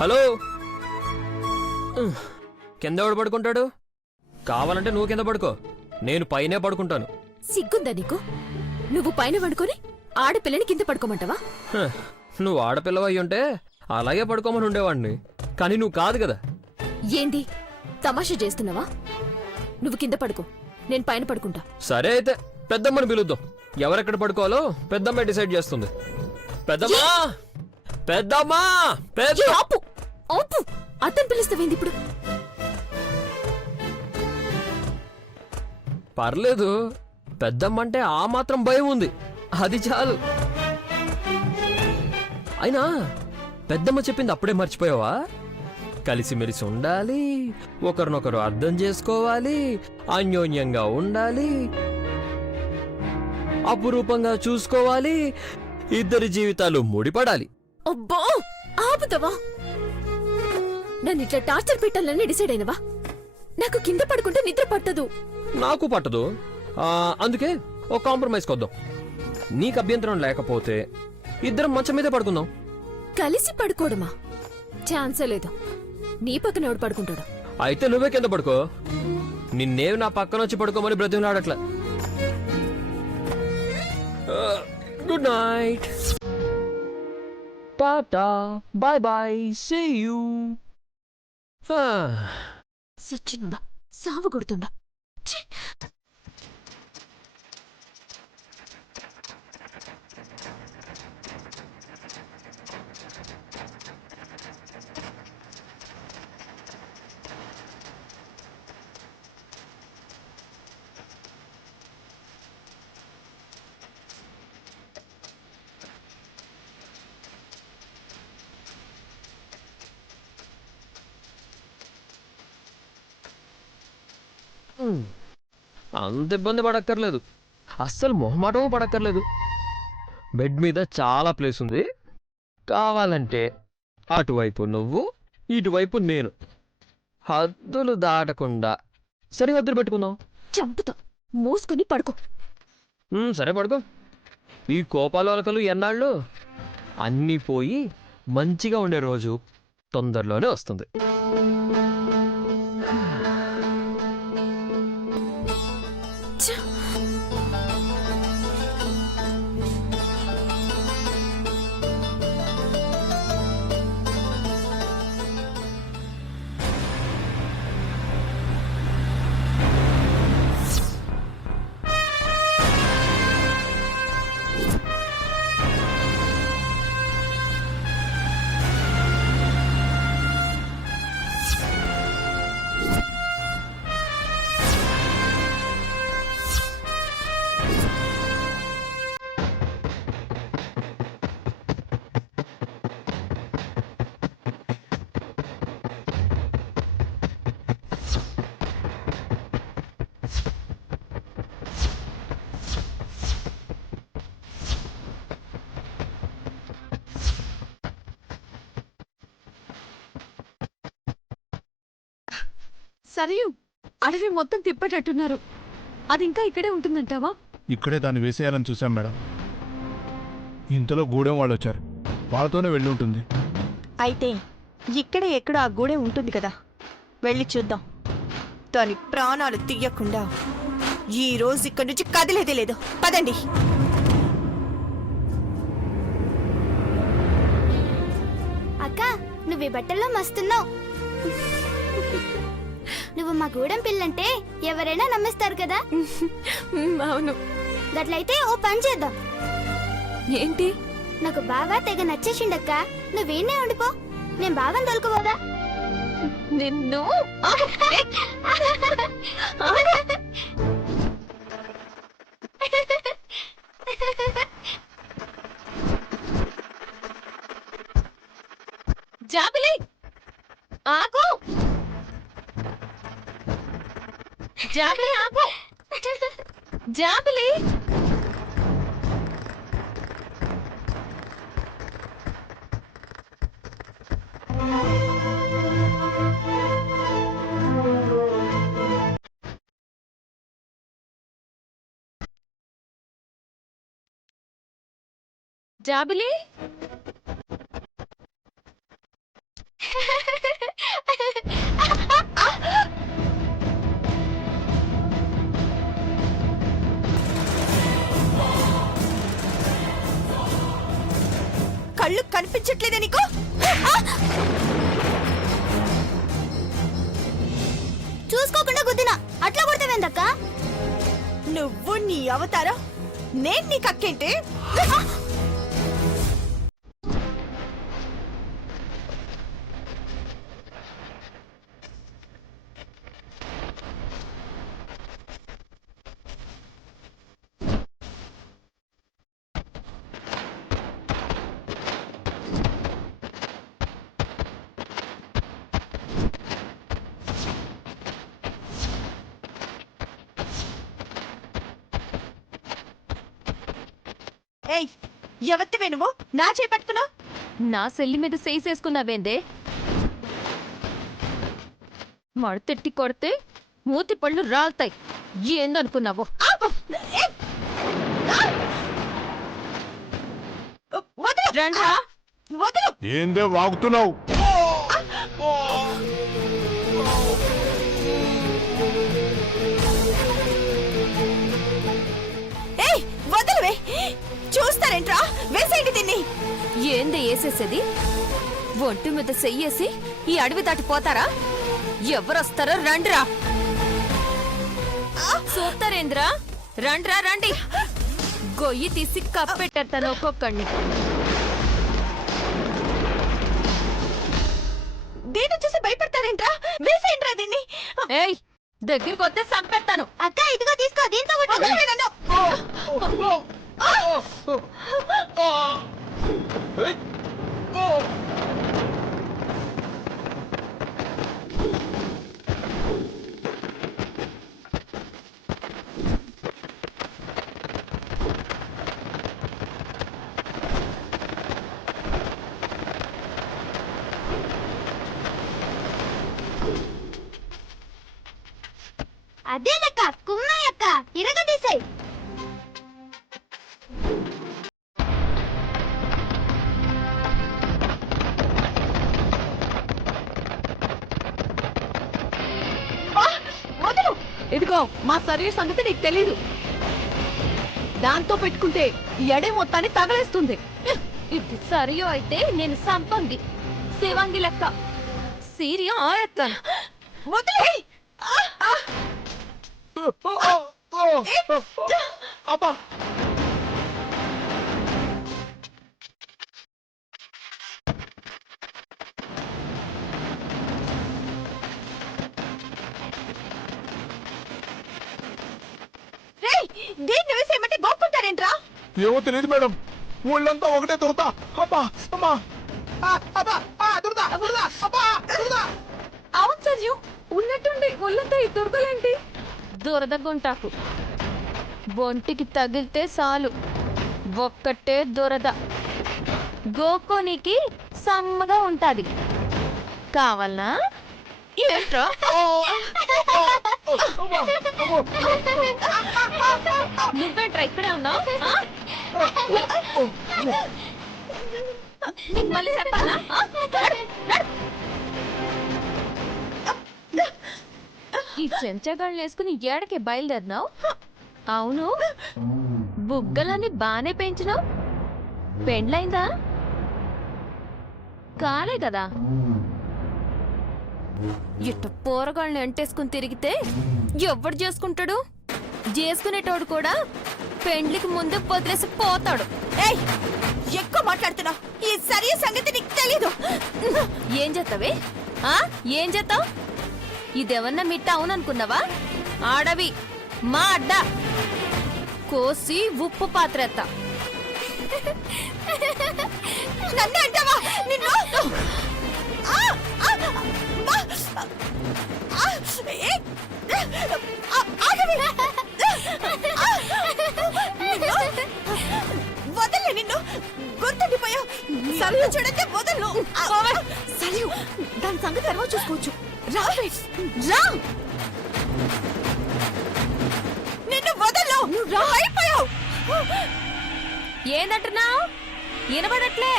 Hello, కింద ఎవడు పడుకుంటాడు? కావాలంటే నువ్వు కింద పడుకో, నేను పైనే పడుకుంటాను. సిగ్గుందా నీకు? నువ్వు పైన పడుకొని ఆడపిల్లని కింద పడుకోమంటావా? నువ్వు ఆడపిల్లవై ఉంటే అలాగే పడుకోమని ఉండేవాడిని, కానీ నువ్వు కాదు కదా. ఏంది తమాషా చేస్తున్నావా? నువ్వు కింద పడుకో, నేను పైన పడుకుంటా. సరే అయితే పెద్దమ్మని పిలుద్దాం. ఎవరెక్కడ పడుకోవాలో పెద్దమ్మ డిసైడ్ చేస్తుంది. పెద్దమ్మా, పెద్దమ్మా, ఆపు ఆపు, అతను పిలుస్తావేంది ఇప్పుడు? పర్లేదు, పెద్దమ్మంటే ఆ మాత్రం భయం ఉంది, అది చాలు. అయినా పెద్దమ్మ చెప్పింది అప్పుడే మర్చిపోయావా? కలిసిమెలిసి ఉండాలి, ఒకరినొకరు అర్థం చేసుకోవాలి, అన్యోన్యంగా ఉండాలి, అపురూపంగా చూసుకోవాలి, ఇద్దరి జీవితాలు ముడిపడాలి. అబ్బో, ఆపుతావా? నన్ను ఇట్లా టార్చర్ పెట్టాలని డిసైడ్ అయినవా? నాకు కింద పడుకుంటే నిద్ర పట్టదు. నాకు పట్టదు, అందుకే ఓ కాంప్రమైజ్ కొద్దాం. నీకు అభ్యంతరం లేకపోతే ఇద్దరం మంచం మీదే పడుకుందాం. కలిసి పడుకోవడమా? ఛాన్సే లేదు. నీ పక్కన ఎవడు పడుకుంటాడు? అయితే నువ్వే కింద పడుకో. నిన్నేవి నా పక్కన వచ్చి పడుకోమని బ్రతిమలాడట్లా. Good night, tata, bye bye, see you. సచ్చినుందా, సావు కొడుతుందా? అంత ఇబ్బంది పడక్కర్లేదు, అస్సలు మొహమాటము పడక్కర్లేదు. బెడ్ మీద చాలా ప్లేస్ ఉంది. కావాలంటే అటువైపు నువ్వు, ఇటువైపు నేను, హద్దులు దాటకుండా సరిహద్దులు పెట్టుకుందాం. చంపుతా, మూసుకొని పడుకో. సరే పడుకో. ఈ కోపాలు అలకలు ఎన్నాళ్ళు అన్నీ పోయి మంచిగా ఉండే రోజు తొందరలోనే వస్తుంది. సరియు, అడవి మొత్తం తిప్పేటట్టున్నారు. అది ఇంకా ఇక్కడే ఉంటుందంటావా? ఇక్కడే దాన్ని వేసేయాలని చూసాం మేడం. ఇంతలో గూడెం వాళ్ళు వచ్చారు, వాళ్ళతోనే వెళ్ళి ఉంటుంది. అయితే ఇక్కడే ఎక్కడో ఆ గూడెం ఉంటుంది కదా, వెళ్ళి చూద్దాం. దాని ప్రాణాలు తీయకుండా ఈ రోజు ఇక్కడి నుంచి కదిలేదే లేదు. పదండి. అక్క, నువ్వు ఈ బట్టల్లో మస్తున్నావు. నువ్వు మా గూడెం పిల్లంటే ఎవరైనా నమ్మేస్తారు కదా. అవును. గట్లయితే ఓ పని చేద్దాం. ఏంటి? నాకు బాగా తెగ నచ్చేసిండక్క, నువ్వేనే ఉండిపో, నేను బాగా దొరకబోదా. నిన్ను జాబిలి, ఆగు. జాబిలి, ఆగు. జాబిలి, జాబిలి, కళ్ళు కనిపించట్లేదే నీకు? చూసుకోకుండా గుద్దినా అట్లా కొడతావేందక్క? నువ్వు నీ అవతారం, నేను నీ కక్కేంటి? ఏయ్, ఎవత్తివే నువ్వు? నా చేపట్టుకున్నావు? నా సెల్లి మీద సేసేసుకున్నావేందే? మడతెట్టి కొడితే మూతి పళ్ళు రాలుతాయి. ఏందనుకున్నావు? రండ్రా, వదలు. ఏందే వాగుతున్నావు? ఏయ్, వదలవే. చూస్తారేంట్రా? వేసేయండి దీన్ని. ఏంది వేసేసేది? ఒంటి మీద చెయ్యేసి ఈ అడవి దాటిపోతారా? ఎవరొస్తారో రండిరా. చూస్తారేంద్రా? రండ్రా రండి. గొయ్యి తీసి కప్పెట్టేస్తాను ఒక్కొక్కడిని. దీన్ని చూసి భయపడతారేంట్రా? వేసేయండిరా దీన్ని. ఏయ్, దగ్గరికి వస్తే చంపేస్తాను. అక్క ఇదిగో తీసుకో, దీంతో కొట్టు. వదలవే నన్ను. అదేనక్క, కుమ్మాయక్క, ఇరగదీసేయ్. వదలు. ఇదిగో మా శరీర సంగతి నీకు తెలీదు. దాంతో పెట్టుకుంటే ఎడే మొత్తాన్ని తగలేస్తుంది. ఇది సరియో అయితే నేను సంపంగి శివంగి లెక్క సీరియో ఎత్తాను. వదిలే. అబ్బా! రేయ్, దీన్ని వేసేయమంటే గోక్కుంటారేంట్రా? ఏమో తెలియదు మేడం, ఊళ్ళంతా ఒకటే దొరుకుతా. అబ్బా అమ్మా! అబ్బా! దురద! దురద! అబ్బా! దురద! అవును సరియు, ఉన్నట్టుండి ఒళ్ళంతా ఈ దుర్గలేంటి? దురదగుంటాకు బొంటికి తగిలితే చాలు ఒక్కటే దురద. గోకోనికి సమ్మగా ఉంటాది. కావాలనా? ఏంట్రా? నువ్వేంట్రా ఇక్కడే ఉన్నావు? మళ్ళీ చెప్పాలా? ఈ చెంచగాళ్ళు వేసుకుని ఏడకి బయలుదేరినావు? అవును, బుగ్గలని బానే పెంచినావు. పెండ్లైందా? కాలే కదా. ఇట్ట పోరగాళ్ళని అంటేసుకుని తిరిగితే ఎవడు చేసుకుంటాడు? చేసుకునేటోడు కూడా పెండ్లికి ముందే వదిలేసి పోతాడు. ఏయ్, ఎక్కువ మాట్లాడుతున్నావు. ఈ సరి సంగతి నీకు తెలీదు. ఏం చేస్తావే? ఏం చేస్తావు? ఇదేమన్నా మీ టౌన్ అనుకున్నావా? ఆడవి మా అడ్డ కోసి ఉప్పు పాత్ర ఎత్తా. నన్ను అంటావా? నిన్ను వదలే. నిన్ను గుర్తుండిపోయావు. సరిగ్గా చూడండి, వదలు. సరియు, దాని సంగతి తర్వాత చూసుకోవచ్చు. రా రా. నిన్ను వదలు. నువ్వు అయిపోయావు. ఏందంటున్నావు? వినబడట్లే.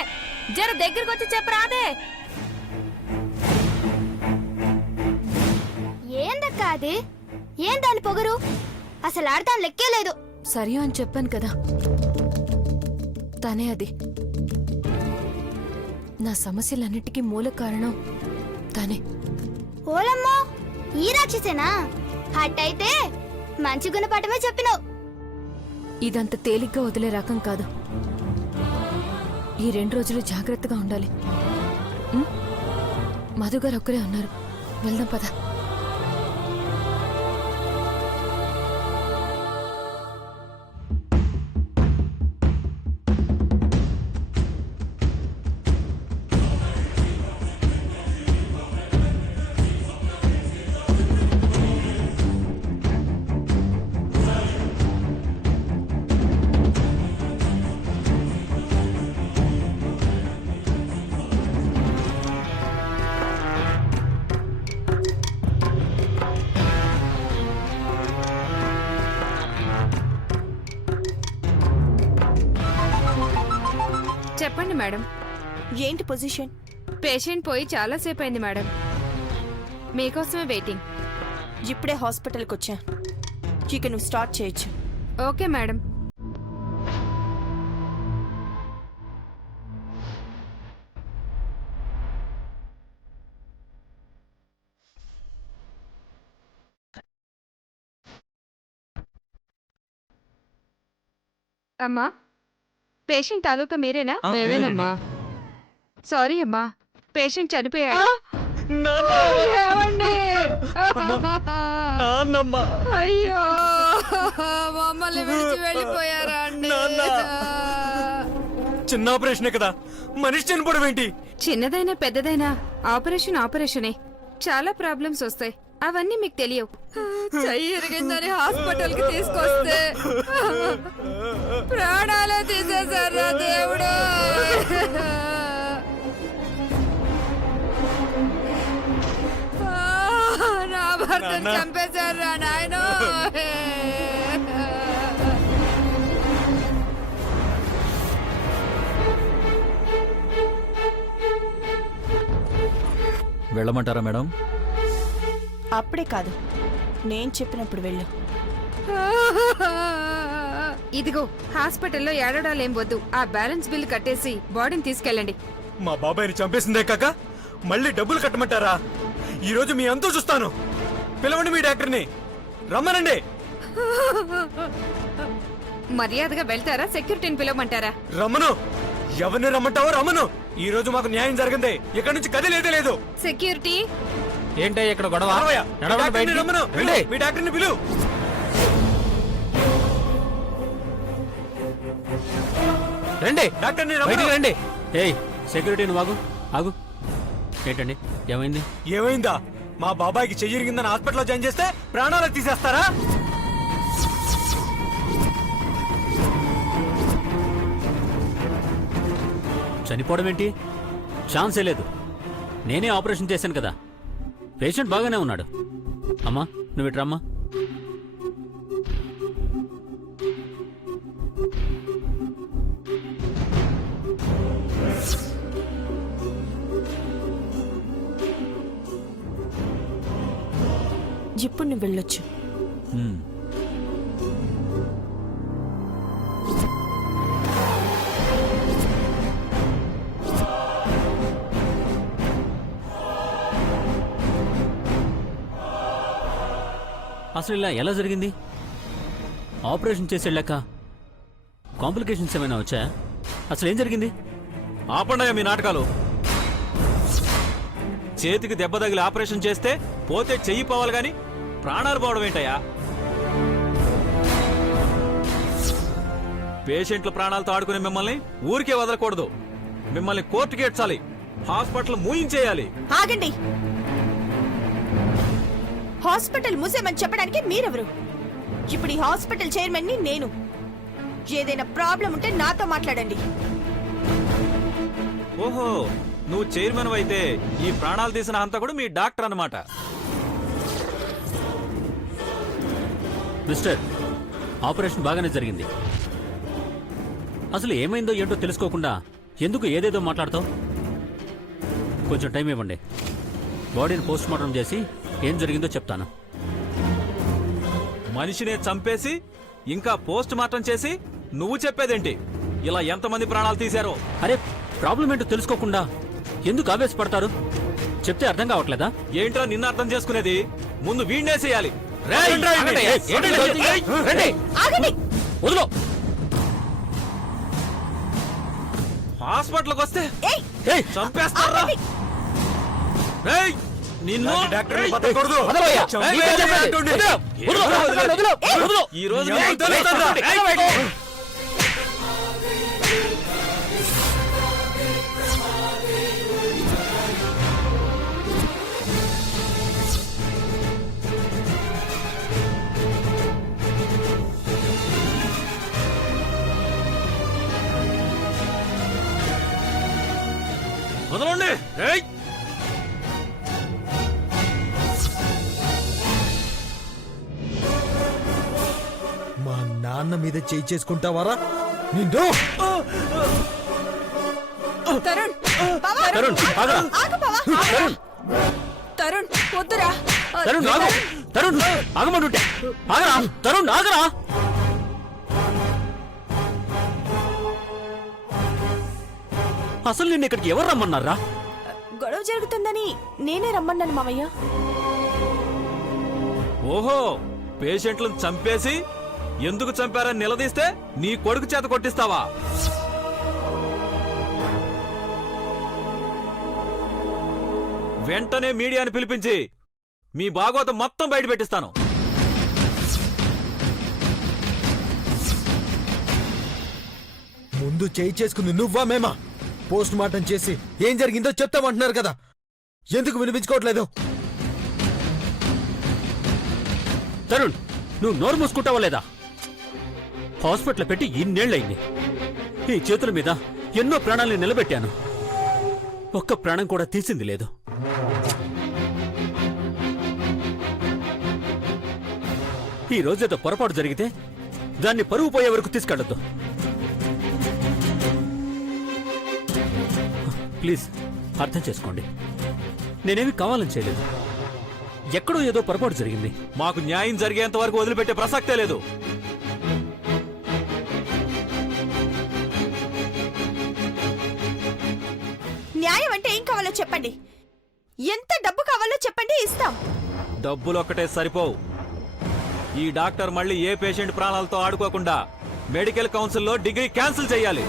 జర దగ్గరికి వచ్చి చెప్పరాదే. ఏందక్క అది? ఏం దాని పొగరు? అసలు ఆడతాను లెక్కే లేదు. సరియు అని చెప్పాను కదా, తనే అది. నా సమస్యలన్నిటికీ మూల కారణం తనే. ఓలమ్మో, ఈ రాక్షసేనా? అట్టయితే మంచి గుణపాఠమే చెప్పినావు. ఇదంత తేలిగ్గా వదిలే రకం కాదు. ఈ 2 రోజులు జాగ్రత్తగా ఉండాలి. ఉం? మధుగారు ఒక్కరే ఉన్నారు, వెళ్దాం పద. చెప్పండి మేడం. ఏంటి పొజిషన్? పేషెంట్ పోయి చాలాసేపు అయింది మేడం, మీకోసమే వెయిటింగ్. ఇప్పుడే హాస్పిటల్కి వచ్చా, ఇక నువ్వు స్టార్ట్ చేయొచ్చు. Okay madam. అమ్మా, పేషెంట్ తాలూకా మీరేనా? మేమేనమ్మా. సారీ అమ్మా, పేషెంట్ చనిపోయాడు. ఏమండి? అయ్యో, మమ్మల్ని విడిచి వెళ్ళిపోయారా అండి? చిన్న ఆపరేషన్ కదా, మనిషి చనిపోవడం ఏంటి? చిన్నదైనా పెద్దదైనా ఆపరేషన్ ఆపరేషనే. చాలా ప్రాబ్లమ్స్ వస్తాయి, అవన్నీ మీకు తెలియవు. చెయ్యి ఇరిగిందని హాస్పిటల్ కి తీసుకొస్తే ప్రాణాలే తీసేశారా దేవుడు. నా భర్తను చంపేశారా నాయనో. వెళ్ళమంటారా మేడం? అప్పుడే కాదు, నేను చెప్పినప్పుడు వెళ్ళు. ఇదిగో హాస్పిటల్లో ఏడవడాలేం వద్దు, ఆ బ్యాలెన్స్ బిల్ కట్టేసి బాడీని తీసుకెళ్ళండి. మా బాబాయ్ని చంపేసిందే కాక మళ్ళీ డబ్బులు కట్టమంటారా? ఈ రోజు మీ అంతా చూస్తాను. పిలవండి మీ డాక్టర్ని, రమ్మనండి. మర్యాదగా వెళ్తారా, సెక్యూరిటీని పిలవమంటారా? రమ్మను. ఎవరిని రమ్మంటావో రమ్మను. ఈ రోజు మాకు న్యాయం జరిగింది, ఇక్కడి నుంచి కదిలేదే లేదు. సెక్యూరిటీ ఏంటో ఇక్కడ గొడవ? రావయ్య, మీ నడవండి డాక్టర్ని బయటికి. రమ్మను. రండి. మీ డాక్టర్ని పిలువు. రండి, డాక్టర్ని బయటికి రమ్మను. రండి. ఏయ్ సెక్యూరిటీ, నువ్వు ఆగు, ఆగు. ఏంటండి, ఏమైంది? ఏమైందా? మా బాబాయ్కి చెయ్యిరిగిందని హాస్పిటల్లో జాయిన్ చేస్తే ప్రాణాలు తీసేస్తారా? చనిపోవడం ఏంటి? ఛాన్సే లేదు. నేనే ఆపరేషన్ చేశాను కదా, పేషెంట్ బాగానే ఉన్నాడు. అమ్మా నువ్వు ఇటు రమ్మా. ఇప్పుడు నువ్వు వెళ్ళొచ్చు. హ్మ్. అసలు ఇలా ఎలా జరిగింది? ఆపరేషన్ చేసి వెళ్ళాక కాంప్లికేషన్స్ ఏమైనా వచ్చాయా? అసలు ఏం జరిగింది? ఆపండయ్యా మీ నాటకాలు. చేతికి దెబ్బ తగిలి ఆపరేషన్ చేస్తే పోతే చెయ్యి పోవాలి గాని ప్రాణాలు పోవడం ఏంటయ్యా? పేషెంట్ల ప్రాణాలతో ఆడుకునే మిమ్మల్ని ఊరికే వదలకూడదు. మిమ్మల్ని కోర్టుకి ఏడ్చాలి, హాస్పిటల్ మూయించేయాలి. ఆగండి. హాస్పిటల్ మూసేమని చెప్పడానికి మీరెవరు? ఇప్పుడు ఈ హాస్పిటల్ చైర్మన్ ని నేను. ఏదైనా ప్రాబ్లం ఉంటే నాతో మాట్లాడండి. ఓహో, నువ్వు చైర్మన్ అయితే ఈ ప్రాణాలు తీసిన హంతకుడు మీ డాక్టర్ అన్నమాట. మిస్టర్, ఆపరేషన్ బాగానే జరిగింది. అసలు ఏమైందో ఏంటో తెలుసుకోకుండా ఎందుకు ఏదేదో మాట్లాడతావు? కొంచెం టైం ఇవ్వండి. బాడీని పోస్ట్ మార్టం చేసి ఏం జరిగిందో చెప్తాను. మనిషినే చంపేసి ఇంకా పోస్ట్ మార్టం చేసి నువ్వు చెప్పేదేంటి? ఇలా ఎంతమంది ప్రాణాలు తీశారో? అరే ప్రాబ్లం ఏంటో తెలుసుకోకుండా ఎందుకు ఆవేశపడతారు? చెప్తే అర్థం కావట్లేదా? ఏంట్రా నిన్ను అర్థం చేసుకునేది? ముందు వీణేసేయాలి. వదులు. హాస్పిటల్కి వస్తే ఏయ్, చంపేస్తారా? రేయ్, నిన్ను వదలయ్యా. నీకే చెప్పేది. వదలు. వదలు. ఈ రోజు వదలండి. రేయ్, మా నాన్న మీద చేయి చేసుకుంటావారా నిన్ను? తరుణ్ తరుణ్ ఆగరా. తరుణ్ తరుణ్ వద్దురా. తరుణ్ ఆగు. తరుణ్ ఆగమంటుంటే ఆగరా. తరుణ్ ఆగరా. అసలు నిన్ను ఇక్కడికి ఎవరు రమ్మన్నారా? గొడవ జరుగుతుందని నేనే రమ్మన్నాను మామయ్య. ఓహో, పేషెంట్లను చంపేసి ఎందుకు చంపారని నిలదీస్తే నీ కొడుకు చేత కొట్టిస్తావా? వెంటనే మీడియాని పిలిపించి మీ భాగవతం మొత్తం బయట పెట్టిస్తాను. ముందు చేయి చేసుకుంది నువ్వా మేమా? పోస్ట్ మార్టం చేసి ఏం జరిగిందో చెప్తామంటున్నారు కదా, ఎందుకు వినిపించుకోవట్లేదు? తరుణ్ నువ్వు నోరు మూసుకుంటావా లేదా? హాస్పిటల్ పెట్టి ఇన్నేళ్లయింది. ఈ చేతుల మీద ఎన్నో ప్రాణాల్ని నిలబెట్టాను. ఒక్క ప్రాణం కూడా తీసింది లేదు. ఈ రోజేదో పొరపాటు జరిగితే దాన్ని పరువు పోయే వరకు తీసుకెళ్లొద్దు. ప్లీజ్ అర్థం చేసుకోండి. నేనేమి కావాలని చేయలేదు. ఎక్కడో ఏదో పొరపాటు జరిగింది. మాకు న్యాయం జరిగేంత వరకు వదిలిపెట్టే ప్రసక్తే లేదు. న్యాయం అంటే ఏం కావాలో చెప్పండి. ఎంత డబ్బు కావాలో చెప్పండి, ఇస్తాం. డబ్బులొక్కటే సరిపోవు. ఈ డాక్టర్ మళ్ళీ ఏ పేషెంట్ ప్రాణాలతో ఆడుకోకుండా మెడికల్ కౌన్సిల్లో డిగ్రీ క్యాన్సిల్ చేయాలి.